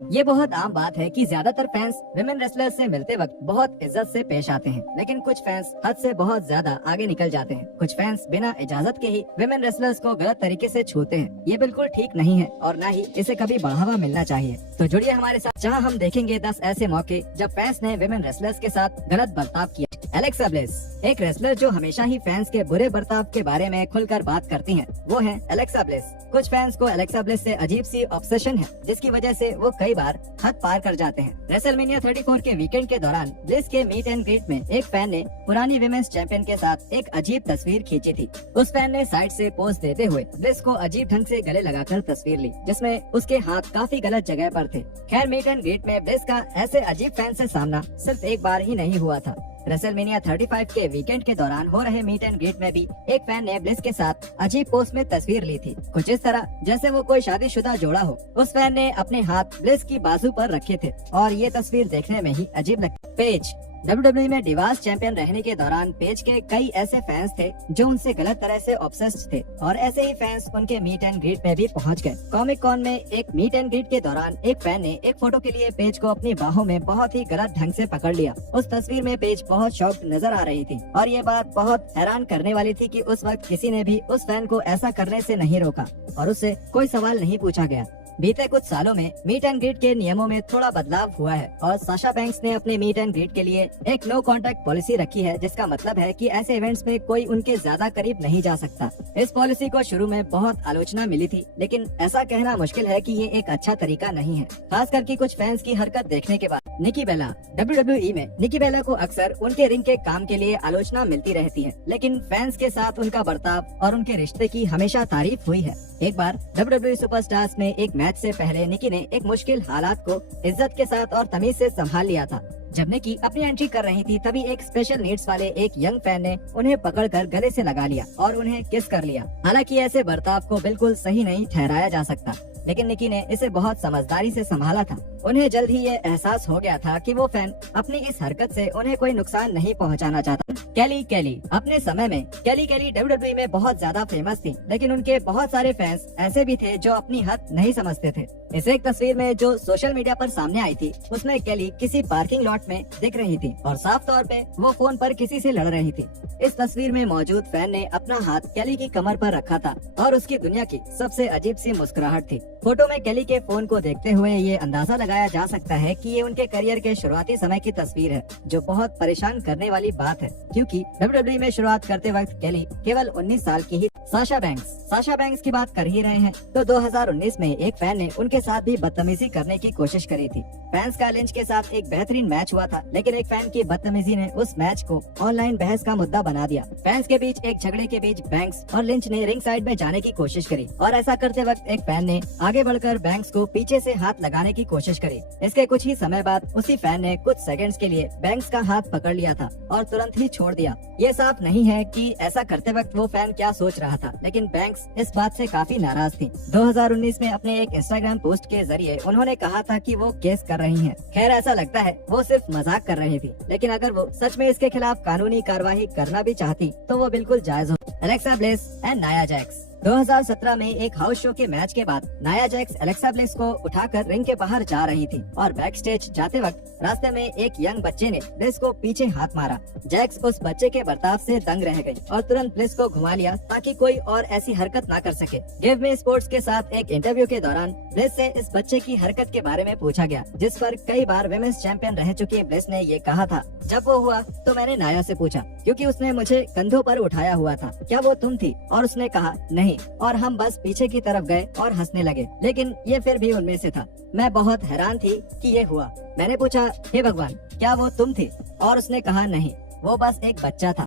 ये बहुत आम बात है कि ज्यादातर फैंस विमेन रेसलर्स से मिलते वक्त बहुत इज्जत से पेश आते हैं, लेकिन कुछ फैंस हद से बहुत ज्यादा आगे निकल जाते हैं। कुछ फैंस बिना इजाजत के ही विमेन रेसलर्स को गलत तरीके से छूते हैं। ये बिल्कुल ठीक नहीं है और न ही इसे कभी बढ़ावा मिलना चाहिए। तो जुड़िए हमारे साथ, जहां हम देखेंगे 10 ऐसे मौके जब फैंस ने विमेन रेसलर्स के साथ गलत बर्ताव किया। एलेक्सा ब्लिस, एक रेसलर जो हमेशा ही फैंस के बुरे बर्ताव के बारे में खुलकर बात करती हैं, वो है एलेक्सा ब्लिस। कुछ फैंस को एलेक्सा ब्लिस से अजीब सी ऑब्सेशन है, जिसकी वजह से वो कई बार हद पार कर जाते हैं। रेसलमेनिया 34 के वीकेंड के दौरान ब्लिस के मीट एंड ग्रीट में एक फैन ने पुरानी विमेंस चैंपियन के साथ एक अजीब तस्वीर खींची थी। उस फैन ने साइड से पोज देते हुए ब्लिस को अजीब ढंग से गले लगाकर तस्वीर ली, जिसमें उसके हाथ काफी गलत जगह पर थे। खैर, मीट एंड ग्रीट में ब्लिस का ऐसे अजीब फैन से सामना सिर्फ एक बार ही नहीं हुआ था। रेसलमेनिया 35 के वीकेंड के दौरान हो रहे मीट एंड ग्रीट में भी एक फैन ने ब्लिस के साथ अजीब पोज में तस्वीर ली थी, कुछ इस तरह जैसे वो कोई शादीशुदा जोड़ा हो। उस फैन ने अपने हाथ ब्लिस की बाजू पर रखे थे और ये तस्वीर देखने में ही अजीब लगती। पेज, WWE में डिवास चैंपियन रहने के दौरान पेज के कई ऐसे फैंस थे जो उनसे गलत तरह से ऑब्सेस्ड थे और ऐसे ही फैंस उनके मीट एंड ग्रीट में भी पहुंच गए। कॉमिक कॉन में एक मीट एंड ग्रीट के दौरान एक फैन ने एक फोटो के लिए पेज को अपनी बाहों में बहुत ही गलत ढंग से पकड़ लिया। उस तस्वीर में पेज बहुत शॉक्ड नजर आ रही थी और ये बात बहुत हैरान करने वाली थी कि उस वक्त किसी ने भी उस फैन को ऐसा करने से नहीं रोका और उससे कोई सवाल नहीं पूछा गया। बीते कुछ सालों में मीट एंड ग्रीट के नियमों में थोड़ा बदलाव हुआ है और साशा बैंक्स ने अपने मीट एंड ग्रीट के लिए एक नो कांटेक्ट पॉलिसी रखी है, जिसका मतलब है कि ऐसे इवेंट्स में कोई उनके ज्यादा करीब नहीं जा सकता। इस पॉलिसी को शुरू में बहुत आलोचना मिली थी, लेकिन ऐसा कहना मुश्किल है कि ये एक अच्छा तरीका नहीं है, खास करके कुछ फैंस की हरकत देखने के बाद। निकी बेला, WWE में निकी बेला को अक्सर उनके रिंग के काम के लिए आलोचना मिलती रहती है, लेकिन फैंस के साथ उनका बर्ताव और उनके रिश्ते की हमेशा तारीफ हुई है। एक बार WWE सुपरस्टार्स में एक मैच से पहले निकी ने एक मुश्किल हालात को इज्जत के साथ और तमीज से संभाल लिया था। जब निकी अपनी एंट्री कर रही थी, तभी एक स्पेशल नीड्स वाले एक यंग फैन ने उन्हें पकड़कर गले से लगा लिया और उन्हें किस कर लिया। हालांकि ऐसे बर्ताव को बिल्कुल सही नहीं ठहराया जा सकता, लेकिन निकी ने इसे बहुत समझदारी से संभाला था। उन्हें जल्द ही ये एहसास हो गया था कि वो फैन अपनी इस हरकत से उन्हें कोई नुकसान नहीं पहुंचाना चाहता। कैली, अपने समय में कैली WWE में बहुत ज्यादा फेमस थी, लेकिन उनके बहुत सारे फैंस ऐसे भी थे जो अपनी हद नहीं समझते थे। इस एक तस्वीर में जो सोशल मीडिया पर सामने आई थी, उसमें कैली किसी पार्किंग लॉट में दिख रही थी और साफ तौर पे वो फोन पर किसी से लड़ रही थी। इस तस्वीर में मौजूद फैन ने अपना हाथ कैली की कमर पर रखा था और उसकी दुनिया की सबसे अजीब सी मुस्कुराहट थी। फोटो में कैली के फोन को देखते हुए ये अंदाजा लगाया जा सकता है कि ये उनके करियर के शुरुआती समय की तस्वीर है, जो बहुत परेशान करने वाली बात है, क्योंकि WWE में शुरुआत करते वक्त कैली केवल 19 साल की ही। साशा बैंक्स की बात कर ही रहे हैं, तो 2019 में एक फैन ने उनके साथ भी बदतमीजी करने की कोशिश करी थी। फैंस का लिंच के साथ एक बेहतरीन मैच हुआ था, लेकिन एक फैन की बदतमीजी ने उस मैच को ऑनलाइन बहस का मुद्दा बना दिया। फैंस के बीच एक झगड़े के बीच बैंक्स और लिंच ने रिंग साइड में जाने की कोशिश करी और ऐसा करते वक्त एक फैन ने आगे बढ़कर बैंक्स को पीछे से हाथ लगाने की कोशिश करी। इसके कुछ ही समय बाद उसी फैन ने कुछ सेकंड्स के लिए बैंक्स का हाथ पकड़ लिया था और तुरंत ही छोड़ दिया। ये साफ नहीं है कि ऐसा करते वक्त वो फैन क्या सोच रहा था, लेकिन बैंक्स इस बात से काफी नाराज थी। 2019 में अपने एक इंस्टाग्राम पोस्ट के जरिए उन्होंने कहा था कि वो केस कर रही हैं। खैर, ऐसा लगता है वो सिर्फ मजाक कर रही थी, लेकिन अगर वो सच में इसके खिलाफ कानूनी कार्रवाई करना भी चाहती तो वो बिल्कुल जायज हो। Alexa bliss and Nia Jax, 2017 में एक हाउस शो के मैच के बाद नाया जैक्स एलेक्सा ब्लिस को उठाकर रिंग के बाहर जा रही थी और बैक स्टेज जाते वक्त रास्ते में एक यंग बच्चे ने ब्लिस को पीछे हाथ मारा। जैक्स उस बच्चे के बर्ताव से दंग रह गई और तुरंत ब्लिस को घुमा लिया ताकि कोई और ऐसी हरकत ना कर सके। गिव मी स्पोर्ट्स के साथ एक इंटरव्यू के दौरान ब्लिस से इस बच्चे की हरकत के बारे में पूछा गया, जिस पर कई बार विमेंस चैंपियन रह चुकी ब्लिस ने ये कहा था, जब वो हुआ तो मैंने नाया से पूछा क्योंकि उसने मुझे कंधों पर उठाया हुआ था, क्या वो तुम थी? और उसने कहा नहीं, और हम बस पीछे की तरफ गए और हंसने लगे, लेकिन ये फिर भी उनमें से था। मैं बहुत हैरान थी कि ये हुआ। मैंने पूछा, हे भगवान, क्या वो तुम थी? और उसने कहा नहीं, वो बस एक बच्चा था।